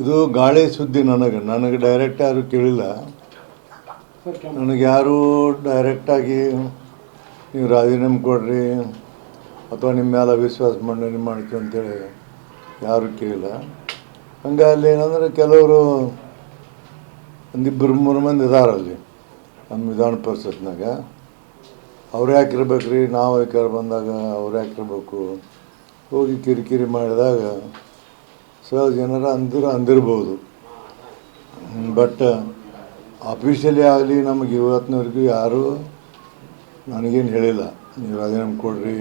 ಇದು ಗಾಳಿ ಸುದ್ದಿ. ನನಗೆ ಡೈರೆಕ್ಟ್ ಯಾರು ಕೇಳಿಲ್ಲ. ನನಗೆ ಯಾರು ಡೈರೆಕ್ಟಾಗಿ ನೀವು ರಾಜೀನಾಮೆ ಕೊಡ್ರಿ ಅಥವಾ ನಿಮ್ಮ ಮೇಲೆ ಅವಿಶ್ವಾಸ ಮಂಡನೆ ಮಾಡ್ತೀವಿ ಅಂತೇಳಿ ಯಾರು ಕೇಳಿಲ್ಲ. ಹಂಗೆ ಅಲ್ಲಿ ಏನಂದ್ರೆ ಕೆಲವರು ಒಂದಿಬ್ಬರು ಮೂರು ಮಂದಿ ಇದಾರಲ್ಲಿ ನಮ್ಮ ವಿಧಾನ ಪರಿಷತ್ನಾಗ. ಅವ್ರು ಯಾಕಿರ್ಬೇಕು ರೀ, ನಾವು ಯಾಕೆ ಬಂದಾಗ ಅವ್ರು ಯಾಕಿರ್ಬೇಕು ಹೋಗಿ ಕಿರಿಕಿರಿ ಮಾಡಿದಾಗ ಜನರ ಅಂದಿರ್ಬೋದು. ಬಟ್ ಆಫೀಷಿಯಲಿ ಆಗಲಿ ನಮಗೆ ಇವತ್ತಿನವರೆಗೂ ಯಾರೂ ನನಗೇನು ಹೇಳಿಲ್ಲ ನೀವು ರಾಜೀನಾಮೆ ಕೊಡ್ರಿ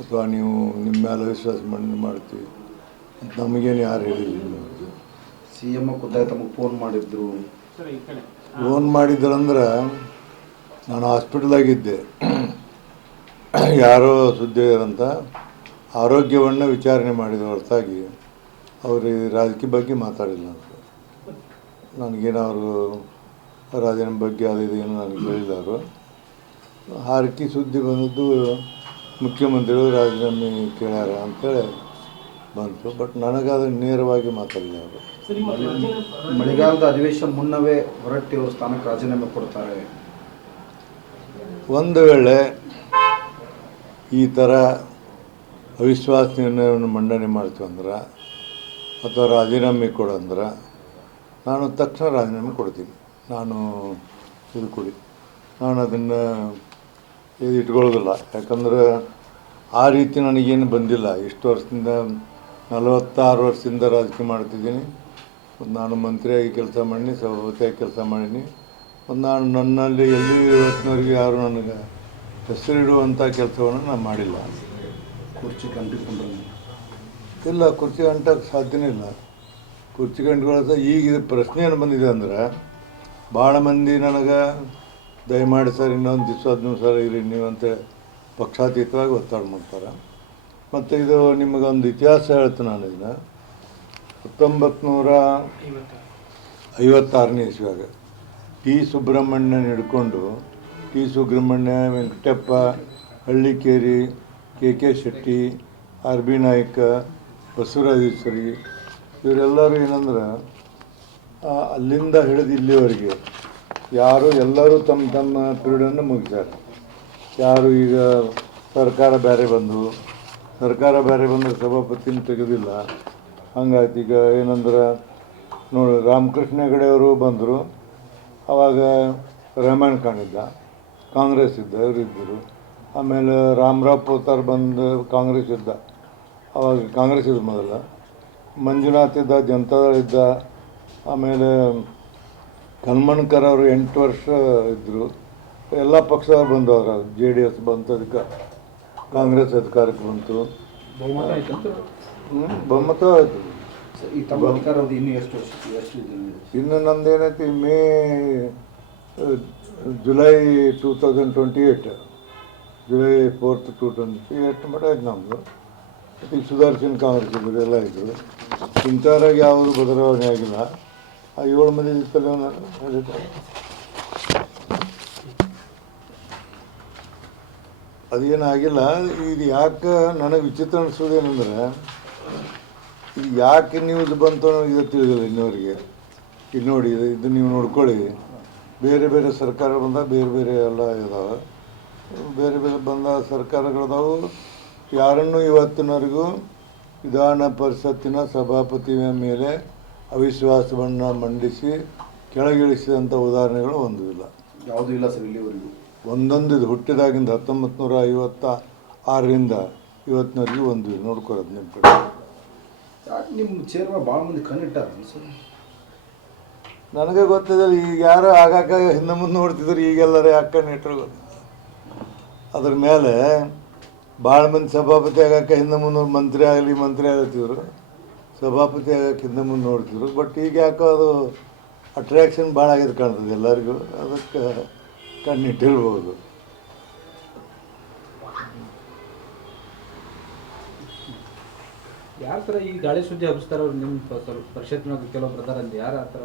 ಅಥವಾ ನೀವು ನಿಮ್ಮ ಮೇಲೆ ವಿಶ್ವಾಸ ಮಂಡನೆ ಮಾಡ್ತೀವಿ ಅಂತ ನಮಗೇನು ಯಾರು ಹೇಳಿಲ್ಲ. ಸಿ ಎಮ್ ಖುದ್ದಾಗಿ ತಮಗೆ ಫೋನ್ ಮಾಡಿದ್ರಂದ್ರೆ ನಾನು ಹಾಸ್ಪಿಟಲಾಗಿದ್ದೆ. ಯಾರೋ ಸುದ್ದಿಯರಂತ ಆರೋಗ್ಯವನ್ನು ವಿಚಾರಣೆ ಮಾಡಿದ ಹೊರತಾಗಿ ಅವರು ರಾಜಕೀಯ ಬಗ್ಗೆ ಮಾತಾಡಿಲ್ಲ ಅಂತ. ನನಗೇನು ಅವರು ರಾಜೀನಾಮೆ ಬಗ್ಗೆ ಅದು ಏನು ನನಗೆ ಹೇಳಿಲ್ಲ. ಅವರು ಹಾರಕಿ ಸುದ್ದಿ ಬಂದದ್ದು ಮುಖ್ಯಮಂತ್ರಿಗಳು ರಾಜೀನಾಮೆ ಕೇಳ್ಯಾರ ಅಂತೇಳಿ ಬಂತು. ಬಟ್ ನನಗಾದ್ರೆ ನೇರವಾಗಿ ಮಾತಾಡಿಲ್ಲ ಅವರು. ಮಳೆಗಾಲದ ಅಧಿವೇಶನ ಮುನ್ನವೇ ಹೊರಟ್ಟಿ ಅವರು ಸ್ಥಾನಕ್ಕೆ ರಾಜೀನಾಮೆ ಕೊಡ್ತಾರೆ. ಒಂದು ವೇಳೆ ಈ ಥರ ಅವಿಶ್ವಾಸ ನಿರ್ಣಯವನ್ನು ಮಂಡನೆ ಮಾಡ್ತೀವಂದ್ರೆ ಅಥವಾ ರಾಜೀನಾಮೆ ಕೊಡಂದ್ರೆ ನಾನು ತಕ್ಷಣ ರಾಜೀನಾಮೆ ಕೊಡ್ತೀನಿ. ನಾನು ಅದನ್ನು ಇಟ್ಕೊಳ್ಳೋದಿಲ್ಲ. ಯಾಕಂದ್ರೆ ಆ ರೀತಿ ನನಗೇನು ಬಂದಿಲ್ಲ. ಇಷ್ಟು ವರ್ಷದಿಂದ 46 ವರ್ಷದಿಂದ ರಾಜಕೀಯ ಮಾಡ್ತಿದ್ದೀನಿ. ನಾನು ಮಂತ್ರಿಯಾಗಿ ಕೆಲಸ ಮಾಡೀನಿ, ಸಭಾಪತಿಯಾಗಿ ಕೆಲಸ ಮಾಡೀನಿ. ನಾನು ನನ್ನಲ್ಲಿ ಎಲ್ಲಿ ಇವತ್ತಿನವರೆಗೆ ಯಾರು ನನಗೆ ಹೆಸರಿಡುವಂಥ ಕೆಲಸವನ್ನು ನಾನು ಮಾಡಿಲ್ಲ. ಕುರ್ಚಿ ಕಂಡುಕೊಂಡ್ರೆ ಇಲ್ಲ, ಕುರ್ಚಿ ಅಂಟಕ್ಕೆ ಸಾಧ್ಯನೇ ಇಲ್ಲ. ಕುರ್ಚಿ ಗಂಟುಗಳತ್ತ ಈಗ ಇದು ಪ್ರಶ್ನೆ ಏನು ಬಂದಿದೆ ಅಂದ್ರೆ ಭಾಳ ಮಂದಿ ನನಗೆ ದಯಮಾಡಿ ಸರ್ ಇನ್ನೊಂದು ದಿವಸ 15 ಸಲ ಇರಿ ನೀವು ಅಂತೇಳಿ ಪಕ್ಷಾತೀತವಾಗಿ ಒತ್ತಡ ಮಾಡ್ತಾರೆ. ಮತ್ತು ಇದು ನಿಮಗೊಂದು ಇತಿಹಾಸ ಹೇಳ್ತೀನಿ. ನಾನು ಇದನ್ನು 1956ನೇ ಇಸ್ವಿಯಾಗ ಟಿ ಸುಬ್ರಹ್ಮಣ್ಯನ ಹಿಡ್ಕೊಂಡು T Subramanya, Venkatappa, Hallikeri, K Shetty, R B Naik, Basavarajeshwari ಇವರೆಲ್ಲರೂ ಏನಂದ್ರೆ ಅಲ್ಲಿಂದ ಹಿಡಿದು ಇಲ್ಲಿವರೆಗೆ ಎಲ್ಲರೂ ತಮ್ಮ ಪೀರಿಯಡನ್ನು ಮುಗಿಸ್ಯಾರ. ಯಾರು ಈಗ ಸರ್ಕಾರ ಬೇರೆ ಬಂದರೆ ಸಭಾಪತಿನ ತೆಗೆದಿಲ್ಲ. ಹಂಗಾಯ್ತು. ಈಗ ಏನಂದ್ರೆ ನೋಡಿ, ರಾಮಕೃಷ್ಣ ಹೆಗಡೆ ಅವರು ಬಂದರು, ಆವಾಗ ರೆಹಮಾನ್ ಖಾನ್ ಇದ್ದ, ಕಾಂಗ್ರೆಸ್ ಇದ್ದ, ಇವರಿದ್ದರು. ಆಮೇಲೆ ರಾಮರಾವ್ ಪೋತಾರ್ ಬಂದು ಕಾಂಗ್ರೆಸ್ ಇದ್ದ, ಆವಾಗ ಕಾಂಗ್ರೆಸ್ ಇದ್ದ ಮೊದಲ. ಮಂಜುನಾಥ್ ಇದ್ದ, ಜನತಾದಳ ಇದ್ದ. ಆಮೇಲೆ ಕನ್ಮಣ್ಕರ್ ಅವರು 8 ವರ್ಷ ಇದ್ದರು. ಎಲ್ಲ ಪಕ್ಷದವ್ರು ಬಂದವರು. JDS ಬಂತು, ಅದಕ್ಕೆ ಕಾಂಗ್ರೆಸ್ ಅಧಿಕಾರಕ್ಕೆ ಬಂತು, ಬಹುಮತ ಆಯಿತು. ಇನ್ನು ನಮ್ಮದೇನೈತಿ ಜುಲೈ 2028, ಜುಲೈ 4th 2028 ಮಟ್ಟ ಆಯ್ತು ನಮ್ಮದು. ಈಗ ಸುದರ್ಶನ್ ಕಾಂಗ್ರೆಸ್ ಇದ್ದರು, ಎಲ್ಲ ಇದ್ದರು. ಇಂಥವ್ರಾಗ ಯಾವುದು ಬದಲಾವಣೆ ಆಗಿಲ್ಲ. ಆ 7 ಮಂದಿ ಇರ್ತಲ್ಲ ಅದೇನಾಗಿಲ್ಲ. ಇದು ಯಾಕೆ ನನಗೆ ವಿಚಿತ್ರ ಅನಿಸೋದೇನೆಂದ್ರೆ, ಇದು ಯಾಕೆ ನ್ಯೂಸ್ ಬಂತು ಅನ್ನೋದು ಇದು ತಿಳಿದಿಲ್ಲ ಇನ್ನವರಿಗೆ. ಇದು ನೋಡಿ, ಇದು ನೀವು ನೋಡ್ಕೊಳ್ಳಿ. ಬೇರೆ ಬೇರೆ ಸರ್ಕಾರ ಬಂದಾಗ ಬೇರೆ ಬೇರೆ ಎಲ್ಲ ಇದಾವೆ. ಬೇರೆ ಬೇರೆ ಬಂದ ಸರ್ಕಾರಗಳದಾವು. ಯಾರನ್ನೂ ಇವತ್ತಿನವರೆಗೂ ವಿಧಾನ ಪರಿಷತ್ತಿನ ಸಭಾಪತಿಯ ಮೇಲೆ ಅವಿಶ್ವಾಸವನ್ನು ಮಂಡಿಸಿ ಕೆಳಗಿಳಿಸಿದಂಥ ಉದಾಹರಣೆಗಳು ಒಂದೂ ಇಲ್ಲ. ಯಾವುದೂ ಇಲ್ಲ ಸರ್ ಇಲ್ಲಿವರೆಗೂ. ಒಂದೊಂದು ಇದು ಹುಟ್ಟಿದಾಗಿಂದ 1956ರಿಂದ ಇವತ್ತಿನವರೆಗೂ ಒಂದು ನೋಡ್ಕೊಳ್ಳೋದು ನಿಮ್ಮ ಕಡೆ. ನಿಮ್ಮ ಚೇರ್ಮ ಭಾಳ ಮಂದಿ ಕಣ್ಣಿಟ್ಟಾರ ಸರ್. ನನಗೆ ಗೊತ್ತಿದೆ. ಈಗ ಯಾರು ಆಗಾಗ ಹಿಂದೆ ಮುಂದೆ ನೋಡ್ತಿದ್ರು, ಈಗೆಲ್ಲರೂ ಯಾಕಂಡು ಇಟ್ಟರು ಗೊತ್ತಿಲ್ಲ. ಅದ್ರ ಮೇಲೆ ಭಾಳ ಮಂದಿ ಸಭಾಪತಿ ಆಗಕ್ಕೆ ಹಿಂದೆ ಮುಂದೆ ಮಂತ್ರಿ ಆಗತ್ತಿದ್ರು, ಸಭಾಪತಿ ಆಗಕ್ಕೆ ಹಿಂದೆ ಮುಂದೆ ನೋಡ್ತಿದ್ರು. ಬಟ್ ಈಗ ಯಾಕೋ ಅದು ಅಟ್ರ್ಯಾಕ್ಷನ್ ಭಾಳ ಆಗಿದೆ ಕಾಣ್ತದೆ ಎಲ್ಲರಿಗೂ. ಅದಕ್ಕೆ ಕಣ್ಣಿಟ್ಟಿರ್ಬೋದು. ಯಾರ ಥರ ಈ ಗಾಳಿ ಸುದ್ದಿ ಹಬ್ಬಿಸ್ತಾರೆ ಅವ್ರು ನಿಮ್ಮ ಪರಿಷತ್ನಾಗ ಕೆಲವೊಬ್ರು ಅದಾರ ಅಂತ? ಯಾರು ಆ ಥರ?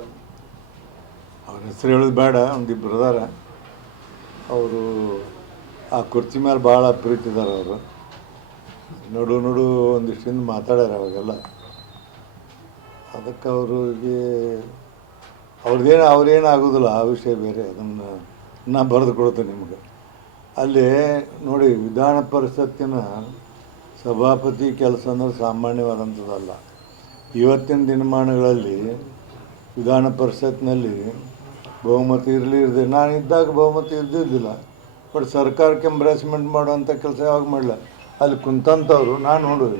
ಅವ್ರ ಹೆಸರು ಹೇಳೋದು ಬೇಡ. ಒಂದಿಬ್ಬರು ಅದಾರ. ಅವರು ಆ ಕುರ್ಚಿ ಮೇಲೆ ಭಾಳ ಪ್ರೀತಿ ಇದ್ದಾರೆ. ಅವರು ನೋಡು ಒಂದಿಷ್ಟಿಂದ ಮಾತಾಡ್ಯಾರ. ಅವಾಗೆಲ್ಲ ಅದಕ್ಕೆ ಅವ್ರಿಗೆ ಅವ್ರೇನು ಆಗೋದಿಲ್ಲ, ಆ ವಿಷಯ ಬೇರೆ. ಅದನ್ನು ನಾ ಬರೆದು ಕೊಡ್ತೇನೆ ನಿಮಗೆ. ಅಲ್ಲಿ ನೋಡಿ, ವಿಧಾನ ಪರಿಷತ್ತಿನ ಸಭಾಪತಿ ಕೆಲಸ ಅಂದ್ರೆ ಸಾಮಾನ್ಯವಾದಂಥದ್ದಲ್ಲ. ಇವತ್ತಿನ ದಿನಮಾನಗಳಲ್ಲಿ ವಿಧಾನ ಪರಿಷತ್ನಲ್ಲಿ ಬಹುಮತ ಇರಲಿ ಇರದೆ, ನಾನು ಇದ್ದಾಗ ಬಹುಮತ ಇದ್ದಿದ್ದಿಲ್ಲ. ಬಟ್ ಸರ್ಕಾರಕ್ಕೆ ಎಂಬ್ರೇಸ್ಮೆಂಟ್ ಮಾಡುವಂಥ ಕೆಲಸ ಯಾವಾಗ ಮಾಡಲ್ಲ. ಅಲ್ಲಿ ಕುಂತಂಥವ್ರು ನಾನು ನೋಡೋದು,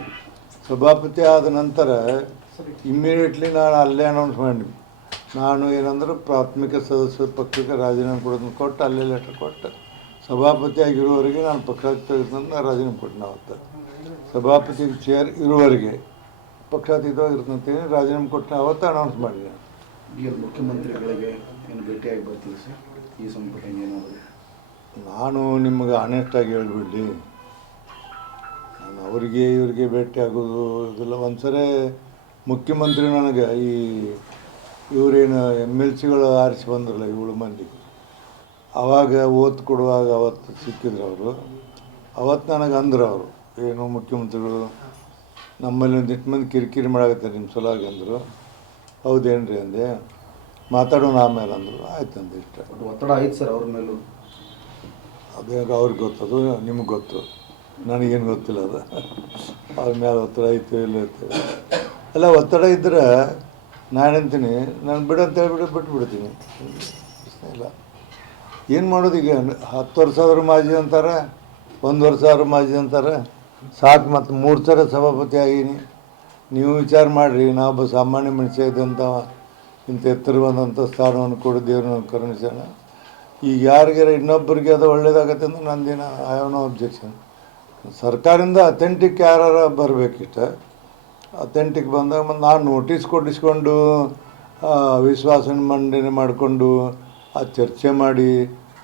ಸಭಾಪತಿ ಆದ ನಂತರ ಇಮ್ಮಿಡಿಯೇಟ್ಲಿ ನಾನು ಅಲ್ಲೇ ಅನೌನ್ಸ್ ಮಾಡಿ, ನಾನು ಏನಂದ್ರೆ ಪ್ರಾಥಮಿಕ ಸದಸ್ಯ ಪಕ್ಷಕ್ಕೆ ರಾಜೀನಾಮೆ ಕೊಡೋದನ್ನು ಕೊಟ್ಟು ಅಲ್ಲೇ ಲೆಟರ್ ಕೊಟ್ಟು ಸಭಾಪತಿ ಆಗಿರುವವರೆಗೆ ನಾನು ಪಕ್ಷಾತೀತ ನಾನು ರಾಜೀನಾಮೆ ಕೊಟ್ಟು ಅವತ್ತು ಸಭಾಪತಿ ಚೇರ್ ಇರುವವರೆಗೆ ಪಕ್ಷಾತೀತವಾಗಿ ಇರ್ತಂತೇಳಿ ರಾಜೀನಾಮೆ ಕೊಟ್ಟು ಅವತ್ತು ಅನೌನ್ಸ್ ಮಾಡಿದೆ. ಈಗ ಮುಖ್ಯಮಂತ್ರಿಗಳಿಗೆ ಏನು ಭೇಟಿಯಾಗಿ ಬರ್ತೀವಿ ಸರ್ ಈ ಸಂಪುಟ ಏನಾದರೂ? ನಾನು ನಿಮಗೆ ಆನೆಸ್ಟಾಗಿ ಹೇಳ್ಬಿಡ್ಲಿ, ನಾನು ಅವರಿಗೆ ಇವ್ರಿಗೆ ಭೇಟಿ ಆಗೋದು ಇದೆಲ್ಲ. ಒಂದ್ಸರಿ ಮುಖ್ಯಮಂತ್ರಿ ನನಗೆ ಈ ಇವರೇನು MLCಗಳು ಆರಿಸಿ ಬಂದ್ರಲ್ಲ 7 ಮಂದಿ, ಆವಾಗ ಓತ್ ಕೊಡುವಾಗ ಅವತ್ತು ಸಿಕ್ಕಿದ್ರು ಅವರು. ಅವತ್ತು ನನಗೆ ಅಂದರು ಅವರು, ಏನು ಮುಖ್ಯಮಂತ್ರಿಗಳು ನಮ್ಮಲ್ಲಿ ಒಂದು 8 ಮಂದಿ ಕಿರಿಕಿರಿ ಮಾಡಾಕತ್ತಾರೆ ನಿಮ್ಮ ಸಲುವಾಗಿ ಅಂದರು. ಹೌದೇನ್ರಿ ಅಂದೆ. ಮಾತಾಡೋಣ ಆಮೇಲೆ ಅಂದರು. ಆಯ್ತು ಅಂದೆ. ಇಷ್ಟ ಒತ್ತಡ ಆಯ್ತು ಸರ್ ಅವ್ರ ಮೇಲೂ. ಅದೇ ಅವ್ರಿಗೆ ಗೊತ್ತದು, ನಿಮಗೆ ಗೊತ್ತು, ನನಗೇನು ಗೊತ್ತಿಲ್ಲ. ಅದು ಅವ್ರ ಮೇಲೆ ಒತ್ತಡ ಐತೆ ಇಲ್ಲ ಐತೆ ಎಲ್ಲ. ಒತ್ತಡ ಇದ್ದರೆ ನಾನಂತೀನಿ, ನಾನು ಬಿಡಂತ ಹೇಳ್ಬಿಟ್ಟು ಬಿಟ್ಬಿಡ್ತೀನಿ, ಇಲ್ಲ. ಏನು ಮಾಡೋದು ಈಗ? 10 ವರ್ಷ ಆದರೂ ಮಾಜಿ ಅಂತಾರೆ, 1 ವರ್ಷ ಆದರೂ ಮಾಜಿ ಅಂತಾರೆ. ಸಾಕು, ಮತ್ತು 3 ಸಲ ಸಭಾಪತಿ ಆಗೀನಿ. ನೀವು ವಿಚಾರ ಮಾಡಿರಿ, ನಾವೊಬ್ಬ ಸಾಮಾನ್ಯ ಮನುಷ್ಯ ಇದ್ದಂಥ ಇಂಥ ಎತ್ತರವಾದಂಥ ಸ್ಥಾನವನ್ನು ಕೊಡು ದೇವ್ರು ನನ್ನ ಕರುಣಿಸೋಣ. ಈಗ ಯಾರಿಗಾರ ಇನ್ನೊಬ್ಬರಿಗೆ ಅದು ಒಳ್ಳೇದಾಗತ್ತೆ ಅಂದ್ರೆ ನಂದೇನು ಐ ಹ್ಯಾವ್ ನೋ ಅಬ್ಜೆಕ್ಷನ್. ಸರ್ಕಾರದಿಂದ ಅಥೆಂಟಿಕ್ ಯಾರು ಬರಬೇಕಿಷ್ಟ, ಅಥೆಂಟಿಕ್ ಬಂದಾಗ ಮತ್ತು ನಾನು ನೋಟಿಸ್ ಕೊಡಿಸ್ಕೊಂಡು ವಿಶ್ವಾಸನ ಮಂಡನೆ ಮಾಡಿಕೊಂಡು ಆ ಚರ್ಚೆ ಮಾಡಿ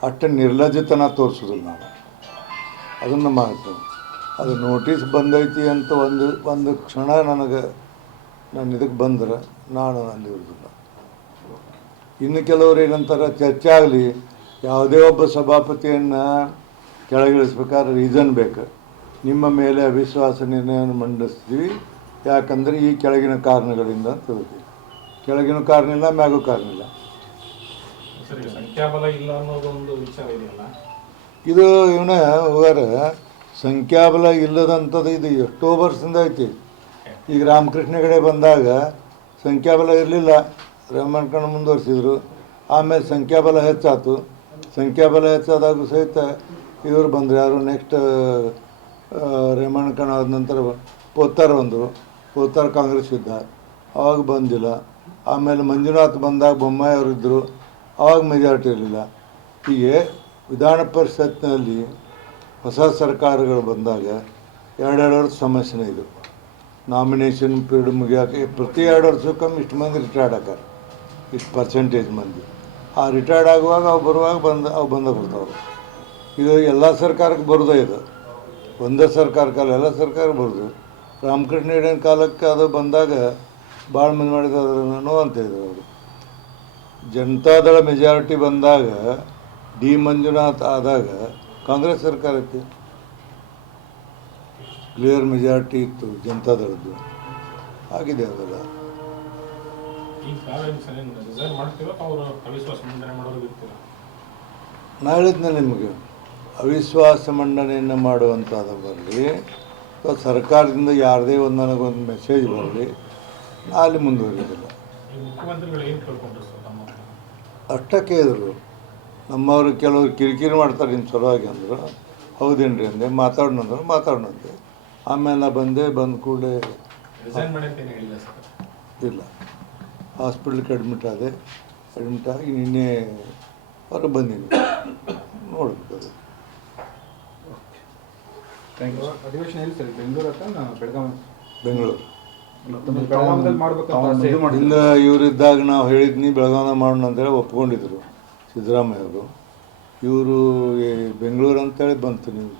ಅಷ್ಟು ನಿರ್ಲಜ್ಜತನ ತೋರಿಸೋದಿಲ್ಲ ನಾನು. ಅದನ್ನು ಮಾಡ್ತೇನೆ. ಅದು ನೋಟಿಸ್ ಬಂದೈತಿ ಅಂತ ಒಂದು ಕ್ಷಣ ನಾನು ಇದಕ್ಕೆ ಬಂದ್ರೆ ನಾನು ಅಲ್ಲಿರೋದಿಲ್ಲ. ಇನ್ನು ಕೆಲವರು ಏನಂತಾರೆ, ಚರ್ಚೆ ಆಗಲಿ, ಯಾವುದೇ ಒಬ್ಬ ಸಭಾಪತಿಯನ್ನು ಕೆಳಗಿಳಿಸ್ಬೇಕಾದ್ರೆ ರೀಸನ್ ಬೇಕು. ನಿಮ್ಮ ಮೇಲೆ ಅವಿಶ್ವಾಸ ನಿರ್ಣಯವನ್ನು ಮಂಡಿಸ್ತೀವಿ, ಯಾಕಂದರೆ ಈ ಕೆಳಗಿನ ಕಾರಣಗಳಿಂದ ಅಂತ ಹೇಳ್ತೀವಿ. ಕೆಳಗಿನ ಕಾರಣ ಇಲ್ಲ, ಮ್ಯಾಗೂ ಕಾರಣ ಇಲ್ಲ. ಸಂಖ್ಯಾಬಲ ಇಲ್ಲ ಅನ್ನೋದೊಂದು ವಿಚಾರ ಇದೆಯಲ್ಲ, ಇದು ಇವನ ಹೋಗಾರ ಸಂಖ್ಯಾಬಲ ಇಲ್ಲದಂಥದ್ದು ಇದು ಎಷ್ಟೋ ವರ್ಷದಿಂದ ಐತಿ. ಈಗ ರಾಮಕೃಷ್ಣ ಹೆಗಡೆ ಬಂದಾಗ ಸಂಖ್ಯಾಬಲ ಇರಲಿಲ್ಲ, ರಾಮಣ್ಣ ಮುಂದುವರಿಸಿದ್ರು. ಆಮೇಲೆ ಸಂಖ್ಯಾಬಲ ಹೆಚ್ಚಾಯ್ತು. ಸಂಖ್ಯಾಬಲ ಹೆಚ್ಚಾದಾಗ ಸಹಿತ ಇವರು ಬಂದರು, ಯಾರು ನೆಕ್ಸ್ಟ್ ರೇಮಣ್ಣ ಆದ ನಂತರ ಪೋತ್ತಾರ್ ಬಂದರು. ಪೋತ್ತಾರ್ ಕಾಂಗ್ರೆಸ್ ಇದ್ದ, ಅವಾಗ ಬಂದಿಲ್ಲ. ಆಮೇಲೆ ಮಂಜುನಾಥ್ ಬಂದಾಗ ಬೊಮ್ಮಾಯಿ ಅವರಿದ್ದರು, ಆವಾಗ ಮೆಜಾರಿಟಿ ಇರಲಿಲ್ಲ. ಹೀಗೆ ವಿಧಾನ ಪರಿಷತ್ನಲ್ಲಿ ಹೊಸ ಸರ್ಕಾರಗಳು ಬಂದಾಗ 2 ವರ್ಷ ಸಮಸ್ಯೆನೇ ಇದು. ನಾಮಿನೇಷನ್ ಪೀರಿಯಡ್ ಮುಗಿಯೋಕೆ ಪ್ರತಿ 2 ವರ್ಷಕ್ಕೊಮ್ಮೆ ಇಷ್ಟು ಮಂದಿ ರಿಟೈರ್ಡ್ ಆಗಾರೆ, ಇಷ್ಟು ಪರ್ಸೆಂಟೇಜ್ ಮಂದಿ. ಆ ರಿಟೈರ್ಡ್ ಆಗುವಾಗ ಅವು ಬರುವಾಗ ಬಂದ ಬರ್ತಾವೆ. ಇದು ಎಲ್ಲ ಸರ್ಕಾರಕ್ಕೆ ಬರೋದೇ ಇದು, ಒಂದೇ ಸರ್ಕಾರಕ್ಕಲ್ಲ, ಎಲ್ಲ ಸರ್ಕಾರ ಬರೋದು. ರಾಮಕೃಷ್ಣ ಹೆಗಡೆ ಕಾಲಕ್ಕೆ ಅದು ಬಂದಾಗ ಭಾಳ ಮಂದಿ ಮಾಡಿದ್ರು ಅಂತ ಇದ್ರು ಅವರು. ಜನತಾದಳ ಮೆಜಾರಿಟಿ ಬಂದಾಗ ಡಿ ಮಂಜುನಾಥ್ ಆದಾಗ ಕಾಂಗ್ರೆಸ್ ಸರ್ಕಾರ ಇತ್ತು, ಕ್ಲಿಯರ್ ಮೆಜಾರಿಟಿ ಇತ್ತು ಜನತಾದಳದ್ದು. ಆಗಿದೆ ಅದೆಲ್ಲ. ನಾ ಹೇಳಿದ್ನ ನಿಮಗೆ, ಅವಿಶ್ವಾಸ ಮಂಡನೆಯನ್ನು ಮಾಡುವಂಥದ್ದು ಬರಲಿ ಅಥವಾ ಸರ್ಕಾರದಿಂದ ಯಾರದೇ ಒಂದು ನನಗೊಂದು ಮೆಸೇಜ್ ಬರಲಿ, ನಾ ಅಲ್ಲಿ ಮುಂದುವರಿಯೋದಿಲ್ಲ. ಅಷ್ಟಕ್ಕೆ ಇದ್ರು ನಮ್ಮವರು ಕೆಲವರು ಕಿರಿಕಿರಿ ಮಾಡ್ತಾರೆ ನಿಮ್ಮ ಸಲುವಾಗಿ ಅಂದರು. ಹೌದೇನ್ರಿ ಅಂದೆ. ಮಾತಾಡೋಣಂತೆ. ಆಮೇಲೆ ನಾ ಬಂದ ಕೂಡಲೇ ಇಲ್ಲ, ಹಾಸ್ಪಿಟ್ಲಿಗೆ ಅಡ್ಮಿಟ್ ಆಗಿ ನಿನ್ನೆ ಹೊರಗೆ ಬಂದೀನಿ. ನೋಡ್ಬೇಕು ಅದು. ಅಧಿವೇಶನ ಎಲ್ಲಿ ಸರ್? ಬೆಂಗಳೂರು ಅಥವಾ ಬೆಳಗಾವಿ? ಬೆಂಗಳೂರು. ಬೆಳಗಾವಿಯಲ್ಲಿ ಮಾಡಬೇಕು ಇಂದ ಇವರಿದ್ದಾಗ ನಾವು ಹೇಳಿದ್ನಿ ಬೆಳಗಾವಿನ ಮಾಡೋಣ ಅಂತೇಳಿ ಒಪ್ಕೊಂಡಿದ್ರು ಸಿದ್ದರಾಮಯ್ಯ ಅವರು. ಇವರು ಬೆಂಗಳೂರು ಅಂತೇಳಿ ಬಂತು ನೀವು